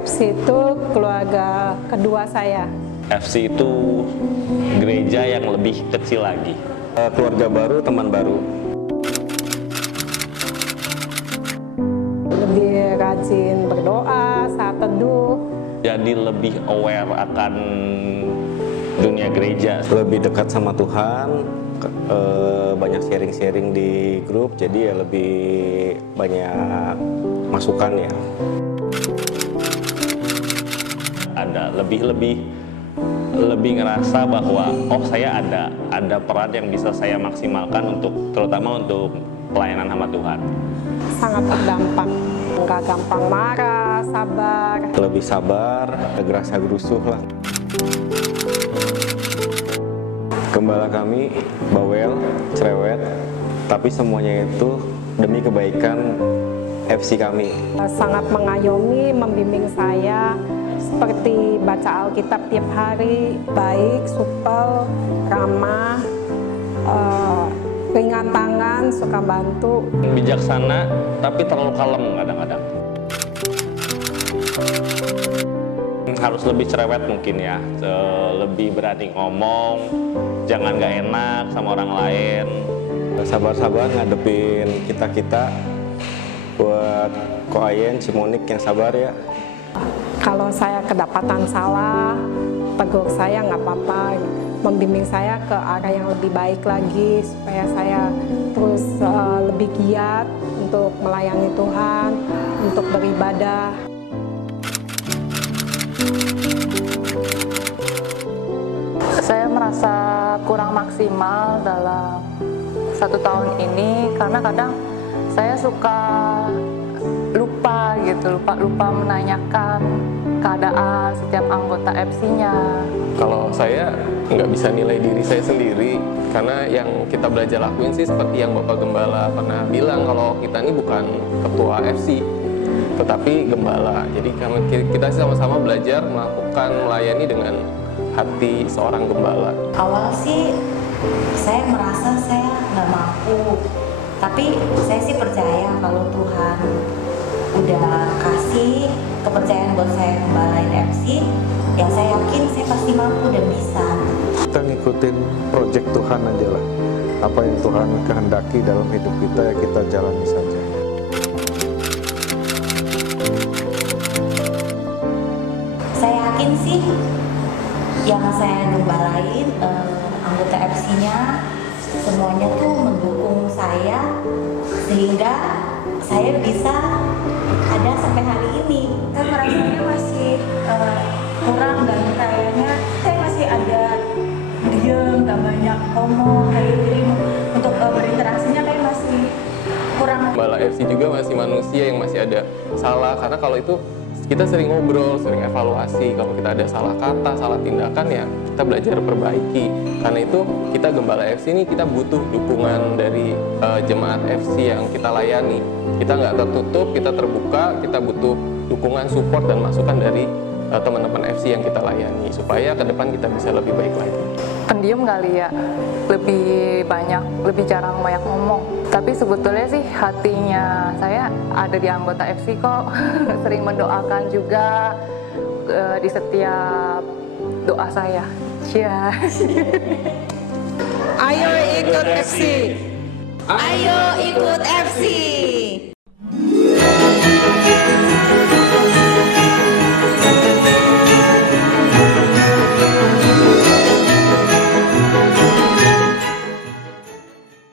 FC itu keluarga kedua saya. FC itu gereja yang lebih kecil lagi. Keluarga baru, teman baru. Lebih rajin berdoa saat teduh. Jadi lebih aware akan dunia gereja. Lebih dekat sama Tuhan, banyak sharing-sharing di grup, jadi ya lebih banyak masukan ya. Ada lebih ngerasa bahwa saya ada peran yang bisa saya maksimalkan terutama untuk pelayanan sama Tuhan. Sangat terdampak, nggak gampang marah, sabar. Lebih sabar, gerasa gerusuh lah. Gembala kami bawel, cerewet, tapi semuanya itu demi kebaikan FC kami. Sangat mengayomi, membimbing saya seperti baca Alkitab tiap hari, baik, supel, ramah, ringan tangan, suka bantu. Bijaksana tapi terlalu kalem kadang-kadang. Harus lebih cerewet mungkin ya, lebih berani ngomong, jangan gak enak sama orang lain. Sabar-sabar ngadepin kita-kita, buat Ko Ayen, Cimonik yang sabar ya. Kalau saya kedapatan salah, tegur saya nggak apa-apa, membimbing saya ke arah yang lebih baik lagi, supaya saya terus lebih giat untuk melayani Tuhan, untuk beribadah. Saya merasa kurang maksimal dalam 1 tahun ini karena kadang saya suka lupa menanyakan keadaan setiap anggota FC-nya. Kalau saya nggak bisa nilai diri saya sendiri karena yang kita belajar lakuin sih seperti yang Bapak Gembala pernah bilang, kalau kita ini bukan ketua FC tetapi gembala. Jadi kita sama-sama belajar melayani dengan hati seorang gembala. Awal sih saya merasa saya nggak mampu, tapi saya sih percaya kalau Tuhan udah kasih kepercayaan buat saya ngembalain FC, ya saya yakin saya pasti mampu dan bisa. Kita ngikutin project Tuhan aja lah. Apa yang Tuhan kehendaki dalam hidup kita ya kita jalani saja. Saya yakin sih yang saya gembalain, anggota FC-nya semuanya tuh mendukung saya sehingga saya bisa ada sampai hari ini. Kan rasanya masih kurang dan kayaknya saya masih ada diem, gak banyak ngomong kayak gini. Untuk berinteraksinya kayak masih kurang. Gembala FC juga masih manusia yang masih ada salah, karena kalau itu kita sering ngobrol, sering evaluasi. Kalau kita ada salah kata, salah tindakan ya kita belajar perbaiki. Karena itu kita Gembala FC ini kita butuh dukungan dari jemaat FC yang kita layani. Kita nggak tertutup, kita terbuka, kita butuh dukungan, support dan masukan dari teman-teman FC yang kita layani supaya ke depan kita bisa lebih baik lagi. Pendiam kali ya, lebih jarang banyak ngomong. Tapi sebetulnya sih hatinya saya ada di anggota FC kok. Sering mendoakan juga di setiap doa saya. Cia. Ayo ikut FC! Ayo ikut FC!